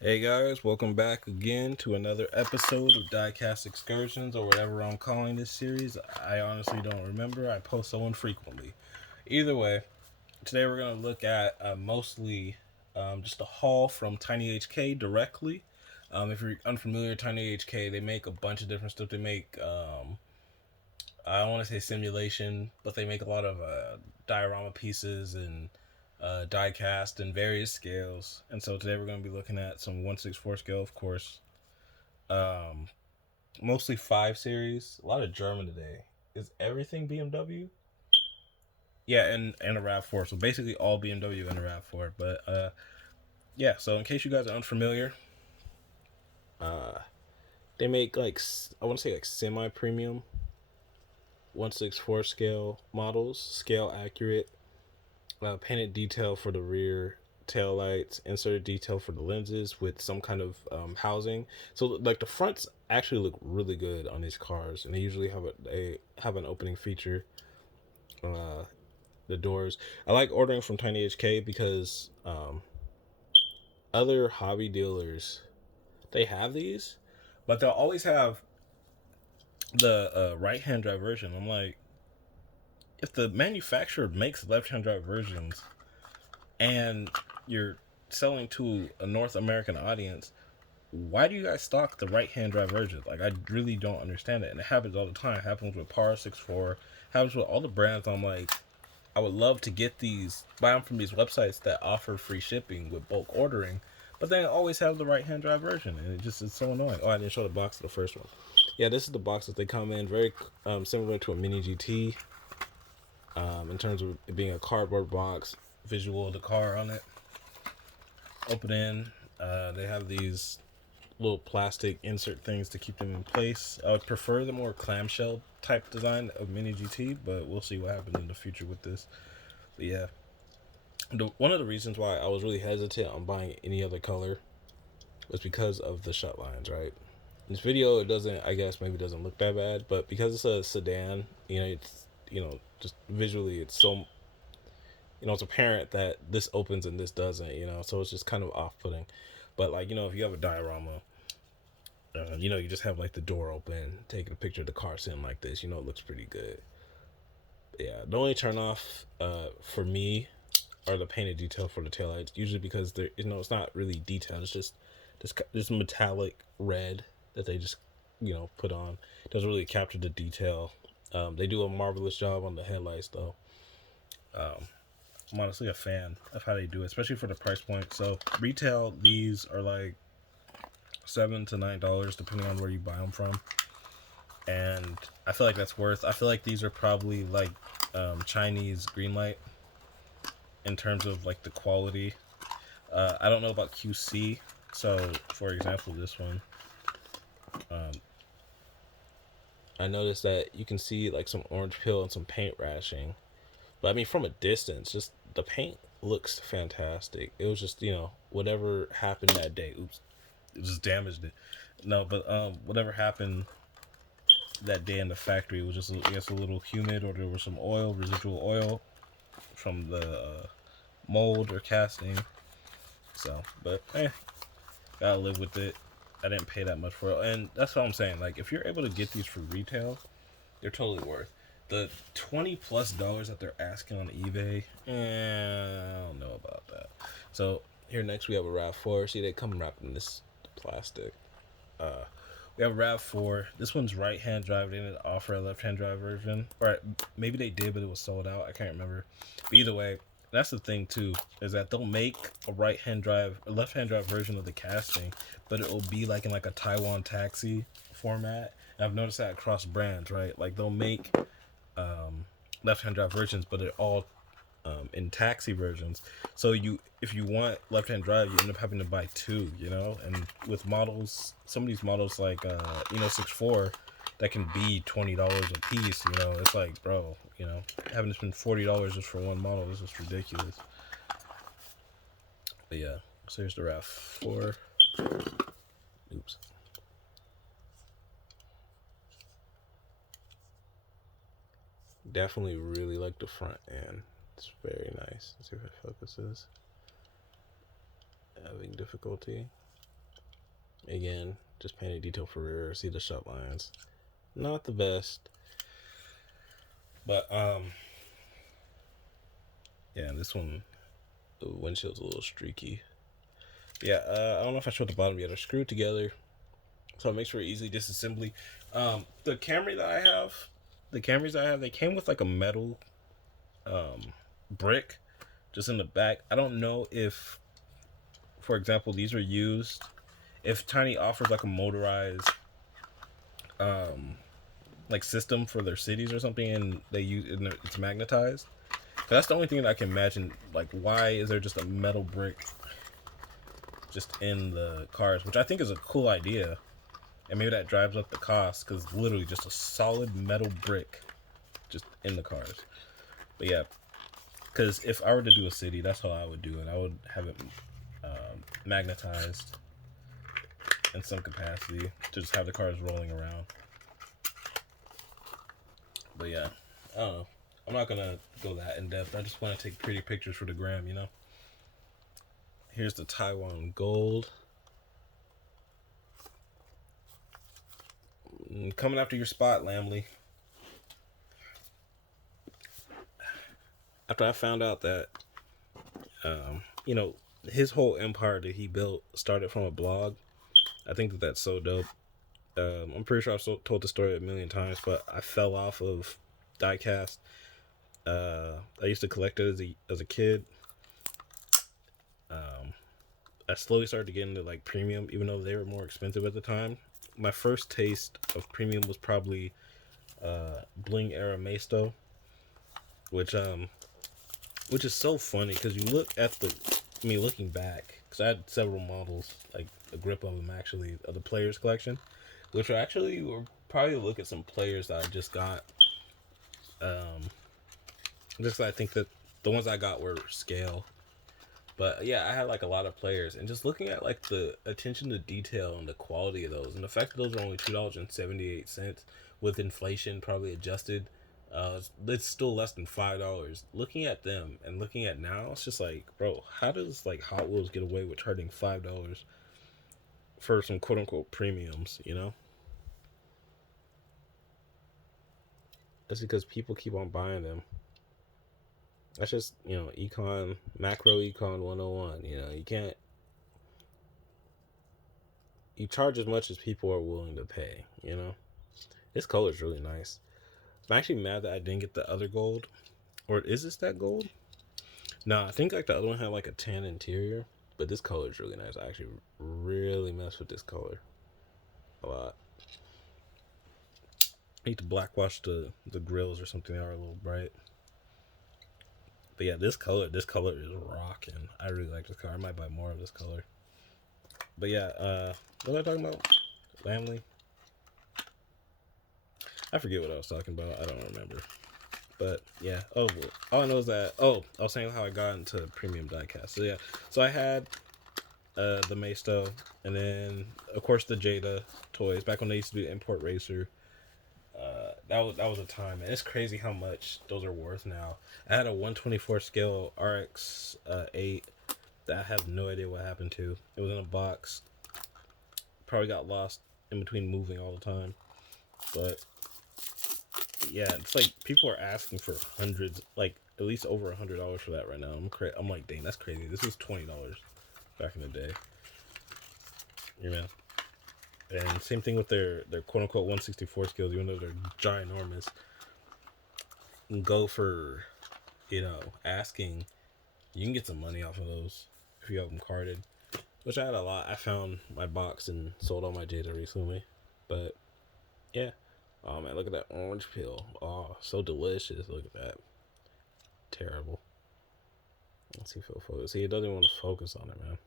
Hey guys, welcome back again to another episode of Diecast Excursions or whatever I'm calling this series. I honestly don't remember. I post so infrequently. Either way, today we're going to look at mostly just a haul from TinyHK directly. If you're unfamiliar, TinyHK, they make a bunch of different stuff. They make, I don't want to say simulation, but they make a lot of diorama pieces and die cast in various scales. And so today we're going to be looking at some 1/64 scale, of course. Um, Mostly 5 series. A lot of German today. Is everything BMW? Yeah, and a RAV4. So basically all BMW and a RAV4. But yeah, so in case you guys are unfamiliar, uh, they make like, I want to say like semi premium 1/64 scale models, scale accurate, painted detail for the rear tail lights, inserted detail for the lenses with some kind of housing. So like the fronts actually look really good on these cars, and they usually have an opening feature. Uh, the doors. I like ordering from TinyHK because other hobby dealers they have these, but they'll always have the right hand drive version. I'm like, if the manufacturer makes left hand drive versions and you're selling to a North American audience, why do you guys stock the right hand drive version? Like, I really don't understand it. And it happens all the time. It happens with Power 64, happens with all the brands. I'm like, I would love to get these, buy them from these websites that offer free shipping with bulk ordering, but they always have the right hand drive version, and it just is so annoying. Oh, I didn't show the box of the first one. Yeah, this is the box that they come in, very similar to a Mini GT, in terms of it being a cardboard box, visual of the car on it. Open in, they have these little plastic insert things to keep them in place. I would prefer the more clamshell type design of Mini GT, but we'll see what happens in the future with this. But yeah, one of the reasons why I was really hesitant on buying any other color was because of the shut lines, right? In this video, it doesn't, I guess maybe doesn't look that bad, but because it's a sedan, it's, just visually, it's so, it's apparent that this opens and this doesn't, so it's just kind of off putting. But, like, if you have a diorama, you just have like the door open, taking a picture of the car sitting like this, it looks pretty good. But yeah, the only turn off for me are the painted detail for the taillights. Usually because they're, it's not really detailed. It's just this metallic red that they just put on. It doesn't really capture the detail. They do a marvelous job on the headlights though. I'm honestly a fan of how they do it, especially for the price point. So retail, these are like $7 to $9 depending on where you buy them from, and I feel like that's worth. I feel like these are probably like Chinese green light in terms of like the quality. I don't know about QC. So, for example, this one, um, I noticed that you can see like some orange peel and some paint rashing. But I mean, from a distance, just the paint looks fantastic. It was just whatever happened that day. Oops, it just damaged it. No, but whatever happened that day in the factory, it was just I guess a little humid, or there was some oil, residual oil from the mold or casting. So, but gotta live with it. I didn't pay that much for it, and that's what I'm saying. Like, if you're able to get these for retail, they're totally worth the $20+ that they're asking on eBay. I don't know about that. So here next we have a RAV4. See, they come wrapped in this plastic. We have a RAV4. This one's right-hand drive. They didn't offer a left-hand drive version, or maybe they did, but it was sold out. I can't remember. But either way, that's the thing too, is that they'll make a right-hand drive, a left-hand drive version of the casting, but it will be like in like a Taiwan taxi format. And I've noticed that across brands, right? Like they'll make left-hand drive versions, but they're all in taxi versions. So if you want left-hand drive, you end up having to buy two, And with models, some of these models like 64, that can be $20 a piece. It's like, bro, having to spend $40 just for one model is just ridiculous. But yeah, so here's the RAV4. Oops. Definitely really like the front end. It's very nice. Let's see if it focuses. Having difficulty. Again, just painted detail for rear. See the shut lines. Not the best. But, yeah, this one, the windshield's a little streaky. Yeah, I don't know if I showed the bottom yet. They're screwed together, so it makes for easy disassembly. The Camry that I have, the Camrys that I have, they came with like a metal brick just in the back. I don't know if, for example, these are used. If Tiny offers like a motorized like system for their cities or something, and they use it's magnetized. That's the only thing that I can imagine. Like, why is there just a metal brick just in the cars? Which I think is a cool idea, and maybe that drives up the cost because literally just a solid metal brick just in the cars. But yeah, because if I were to do a city, that's how I would do it. I would have it magnetized in some capacity to just have the cars rolling around. But yeah, I don't know. I'm not gonna go that in depth. I just want to take pretty pictures for the gram, you know. Here's the Taiwan Gold. Coming after your spot, Lamley. After I found out that, you know, his whole empire that he built started from a blog, I think that that's so dope. I'm pretty sure I've told the story a million times, but I fell off of Diecast. I used to collect it as a kid. I slowly started to get into like premium, even though they were more expensive at the time. My first taste of premium was probably Bling Era Maisto, which is so funny because you look at looking back, because I had several models, like a grip of them actually, of the Players collection, which were probably look at some players that I just got. Just I think that the ones I got were scale. But yeah, I had like a lot of players, and just looking at like the attention to detail and the quality of those, and the fact that those are only $2.78 with inflation probably adjusted, it's still less than $5. Looking at them and looking at now, it's just like, bro, how does like Hot Wheels get away with charging $5 for some quote unquote premiums? You know, that's because people keep on buying them. That's just, macro econ 101. You charge as much as people are willing to pay, This color is really nice. I'm actually mad that I didn't get the other gold. Or is this that gold? No, I think like the other one had like a tan interior. But this color is really nice. I actually really mess with this color a lot. I need to blackwash the grills or something. They are a little bright. But yeah, this color is rocking. I really like this color. I might buy more of this color. But yeah, what was I talking about? Lamley? I forget what I was talking about. I don't remember. But yeah. Oh, all I know is that. Oh, I was saying how I got into premium diecast. So yeah. So I had the Maisto, and then of course the Jada toys. Back when they used to do Import Racer. That was a time, and it's crazy how much those are worth now. I had a 124 scale RX 8 that I have no idea what happened to. It was in a box. Probably got lost in between moving all the time. But yeah, it's like people are asking for hundreds, like at least over $100 for that right now. I'm like, dang, that's crazy. This was $20 back in the day. You know. And same thing with their quote unquote 164 scales, even though they're ginormous. And go for, asking. You can get some money off of those if you have them carded. Which I had a lot. I found my box and sold all my Jada recently. But yeah. Oh man, look at that orange peel. Oh, so delicious. Look at that. Terrible. Let's see if it'll focus. See, it doesn't want to focus on it, man.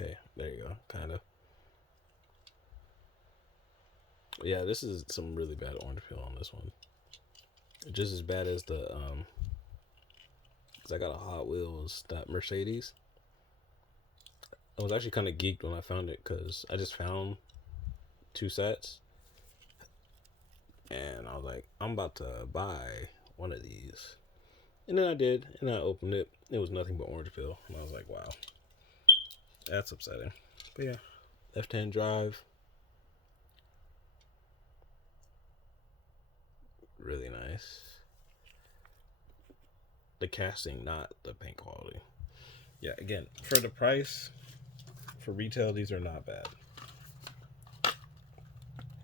Okay, there you go. Kind of. Yeah, this is some really bad orange peel on this one. Just as bad as the because I got a Hot Wheels, that Mercedes. I was actually kind of geeked when I found it because I just found 2 sets, and I was like, I'm about to buy one of these. And then I did, and I opened it. It was nothing but orange peel, and I was like, wow, that's upsetting. But yeah, left-hand drive, really nice. The casting, not the paint quality. Yeah, again, for the price, for retail, these are not bad.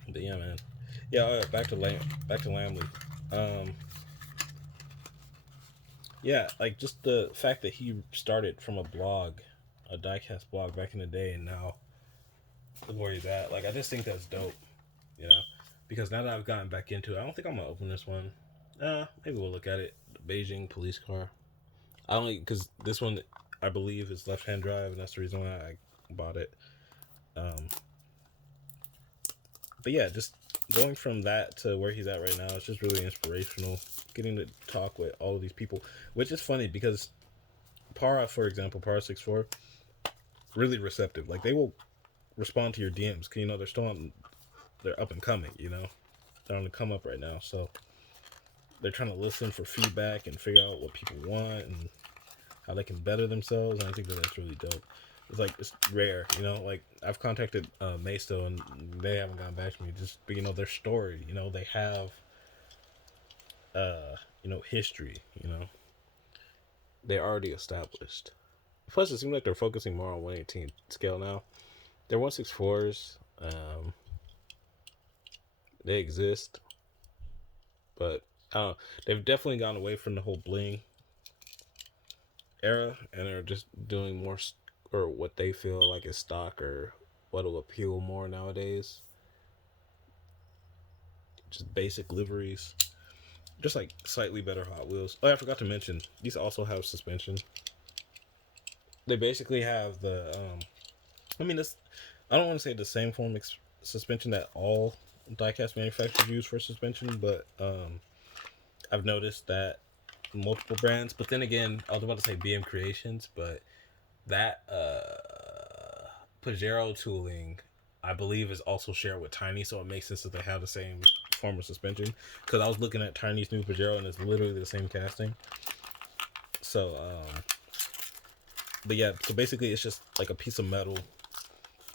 But yeah, man. Yeah, back to Lamley. Um, yeah, like just the fact that he started from a blog, a diecast blog back in the day, and now look where he's at. Like, I just think that's dope, you know. Because now that I've gotten back into it, I don't think I'm gonna open this one. Maybe we'll look at it. The Beijing police car. I only because this one I believe is left-hand drive, and that's the reason why I bought it. Um, but yeah, just going from that to where he's at right now, it's just really inspirational. Getting to talk with all of these people, which is funny because Para, for example, Para 64, really receptive. Like they will respond to your DMs because they're still on, they're up and coming. They're on the come up right now, so they're trying to listen for feedback and figure out what people want and how they can better themselves. And I think that's really dope. It's rare, like I've contacted Maysto and they haven't gotten back to me, just but their story, they have history, they're already established. Plus it seems like they're focusing more on 1/18 scale now. They're 1/64s. They exist, but I don't know. They've definitely gone away from the whole bling era, and they're just doing more or what they feel like is stock or what'll appeal more nowadays. Just basic liveries, just like slightly better Hot Wheels. Oh, I forgot to mention these also have suspension. They basically have the this. I don't want to say the same form suspension that all diecast manufacturers use for suspension, but I've noticed that multiple brands. But then again, I was about to say BM Creations, but that Pajero tooling, I believe, is also shared with Tiny, so it makes sense that they have the same form of suspension. Because I was looking at Tiny's new Pajero, and it's literally the same casting. So, but yeah, so basically, it's just like a piece of metal,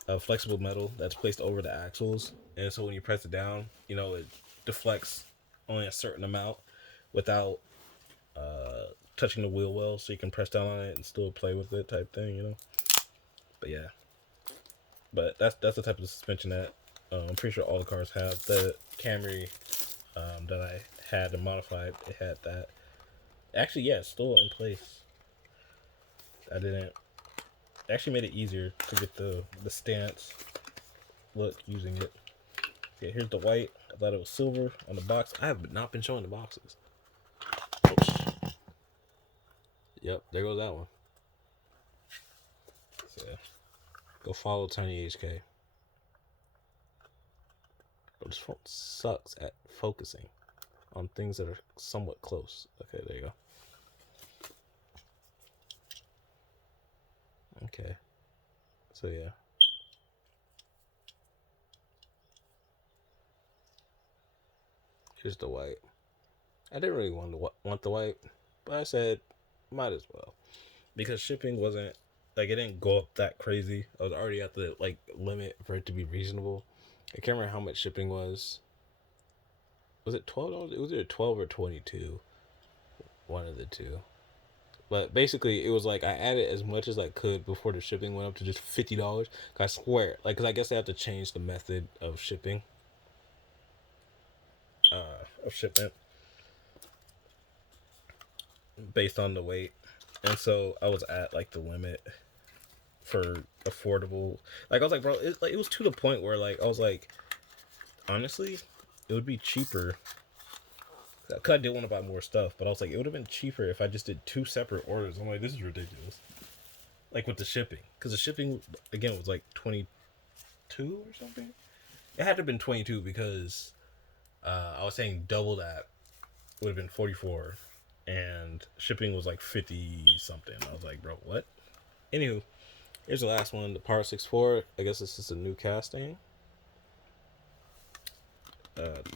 a flexible metal that's placed over the axles, and so when you press it down, it deflects only a certain amount without touching the wheel well, so you can press down on it and still play with it, type thing. But yeah. But that's the type of suspension that I'm pretty sure all the cars have. The Camry that I had and modified, it had that. Actually, yeah, it's still in place. I didn't. It actually made it easier to get the stance look using it. Okay, here's the white. I thought it was silver on the box. I have not been showing the boxes. Oops. Yep, there goes that one. So, yeah. Go follow TinyHK. But this phone sucks at focusing on things that are somewhat close. Okay, there you go. Okay. So yeah. Here's the white. I didn't really want the white, but I said might as well because shipping wasn't like it didn't go up that crazy. I was already at the limit for it to be reasonable. I can't remember how much shipping was. Was it $12? It was either 12 or 22. One of the two. But basically, it was like I added as much as I could before the shipping went up to just $50. I swear, because I guess they have to change the method of shipping, of shipment based on the weight, and so I was at the limit for affordable. I was like, bro, it was to the point where I was like, honestly, it would be cheaper. Cause I did want to buy more stuff, but I was like, it would have been cheaper if I just did 2 separate orders. I'm like, this is ridiculous. With the shipping, because the shipping again was 22 or something. It had to have been 22 because I was saying double that would have been 44, and shipping was 50 something. I was like, bro, what? Anywho, here's the last one, the Power 64. I guess this is a new casting.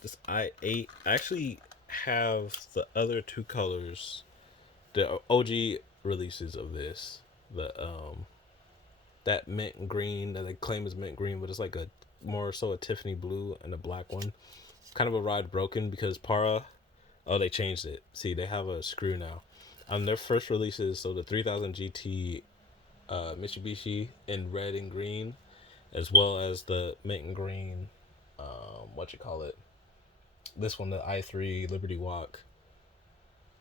This I8. I actually have the other 2 colors the OG releases of this, the that mint green that they claim is mint green, but it's like a more so a Tiffany blue and a black one. Kind of a ride broken because Para. Oh, they changed it. See, they have a screw now. On their first releases, so the 3000 GT Mitsubishi in red and green, as well as the mint and green, what you call it? This one, the i3 Liberty Walk,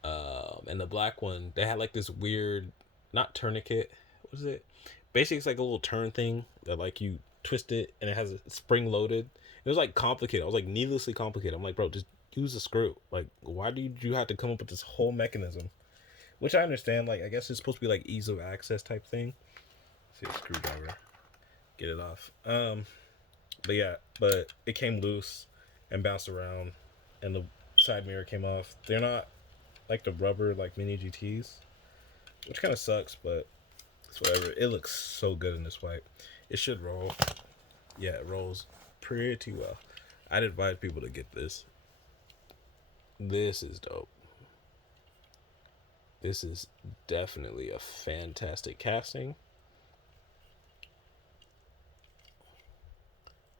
and the black one. They had like this weird, not tourniquet. What is it? Basically, it's like a little turn thing that like you twist it and it has a spring loaded. It was like complicated. I was like needlessly complicated. I'm like, bro, just use a screw. Like, why do you have to come up with this whole mechanism? Which I understand. Like, I guess it's supposed to be like ease of access type thing. Let's see a screwdriver. Get it off. But yeah, but it came loose and bounced around, and the side mirror came off. They're not like the rubber like mini GTs, which kind of sucks, but it's whatever. It looks so good in this white. It should roll. Yeah, it rolls pretty well. I'd advise people to get this. This is dope. This is definitely a fantastic casting.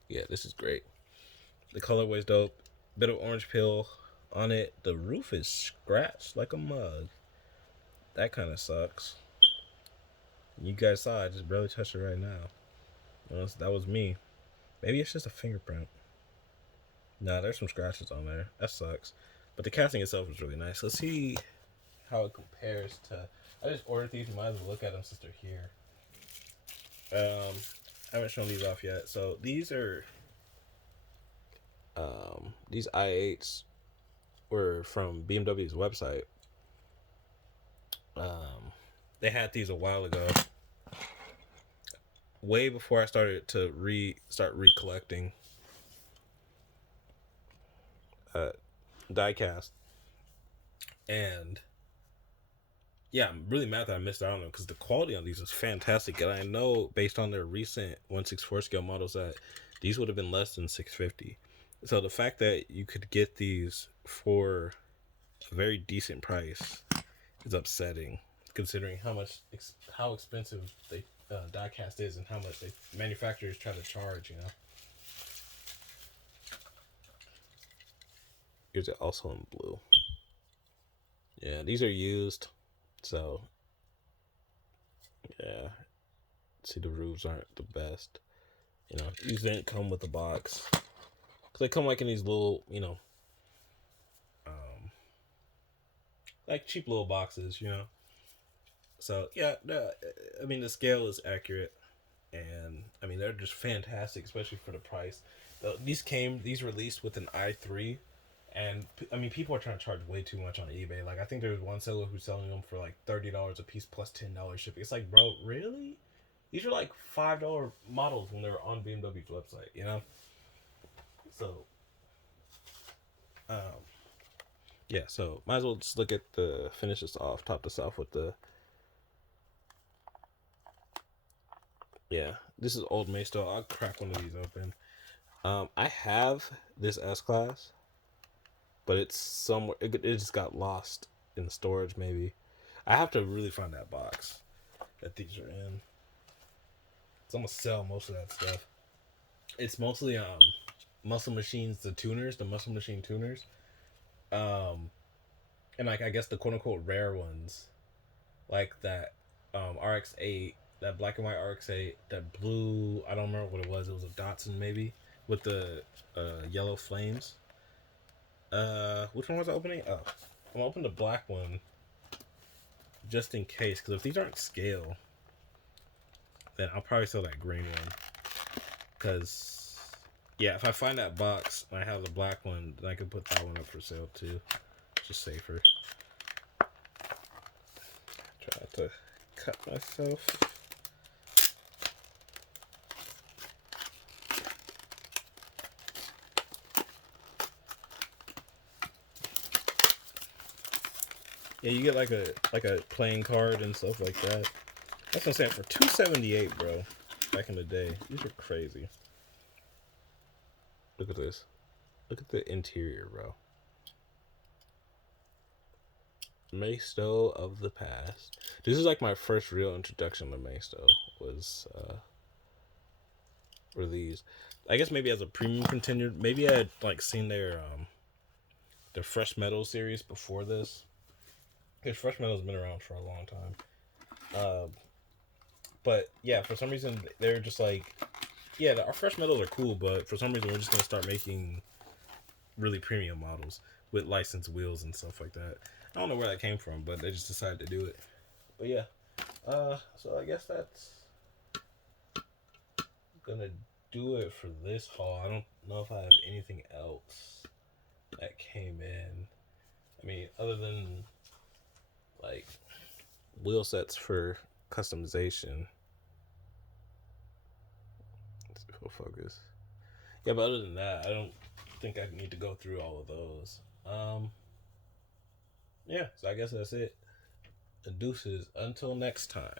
Yeah, this is great. The colorway's dope. Bit of orange peel on it. The roof is scratched like a mug. That kind of sucks. You guys saw I just barely touched it right now. Well, that was me. Maybe it's just a fingerprint. Nah, there's some scratches on there. That sucks. But the casting itself is really nice. Let's see how it compares to. I just ordered these. You might as well look at them since they're here. I haven't shown these off yet. So these are. These i8s were from BMW's website. They had these a while ago. Way before I started to start recollecting Diecast. And yeah, I'm really mad that I missed out on them because the quality on these is fantastic. And I know based on their recent 1/64 scale models that these would have been less than $650. So the fact that you could get these for a very decent price is upsetting, considering how expensive they diecast is and how much they manufacturers try to charge. You know. Here's it also in blue. Yeah, these are used, so yeah. See, the roofs aren't the best. You know, these didn't come with the box. Cause they come like in these little, like cheap little boxes, you know. So yeah, I mean the scale is accurate, and I mean they're just fantastic, especially for the price. These released with an i3, and I mean people are trying to charge way too much on eBay. Like I think there's one seller who's selling them for like $30 a piece plus $10 shipping. It's like, bro, really? These are like $5 models when they're on BMW's website, you know. So, yeah. So might as well just look at finish this off, top this off with the. Yeah, this is old Maisto. I'll crack one of these open. I have this S Class, but it's somewhere. It just got lost in the storage. Maybe I have to really find that box that these are in. So I'm gonna sell most of that stuff. It's mostly Muscle Machines, the Muscle Machine tuners, and like I guess the quote unquote rare ones, like that RX-8, that black and white RX-8, that blue. I don't remember what it was. It was a Datsun maybe with the yellow flames. Which one was I opening? Oh, I'm gonna open the black one just in case, because if these aren't scale, then I'll probably sell that green one. Because yeah, if I find that box and I have the black one, then I can put that one up for sale too. Just safer. Try not to cut myself. Yeah, you get like a playing card and stuff like that. That's what I'm saying. For $278, bro. Back in the day, these were crazy. Look at this. Look at the interior, bro. Maisto of the past. This is like my first real introduction to Maisto. Was were these? I guess maybe as a premium contender. Maybe I had like seen their Fresh Metal series before this. Because Fresh Metal's been around for a long time. But yeah, for some reason they're just like, yeah, our Fresh Metals are cool, but for some reason we're just gonna start making really premium models with licensed wheels and stuff like that. I don't know where that came from, but they just decided to do it. But yeah, so I guess that's gonna do it for this haul. I don't know if I have anything else that came in. I mean, other than like wheel sets for customization. Let's see if we'll focus. Yeah, but other than that, I don't think I need to go through all of those. Yeah, so I guess that's it. Deuces until next time.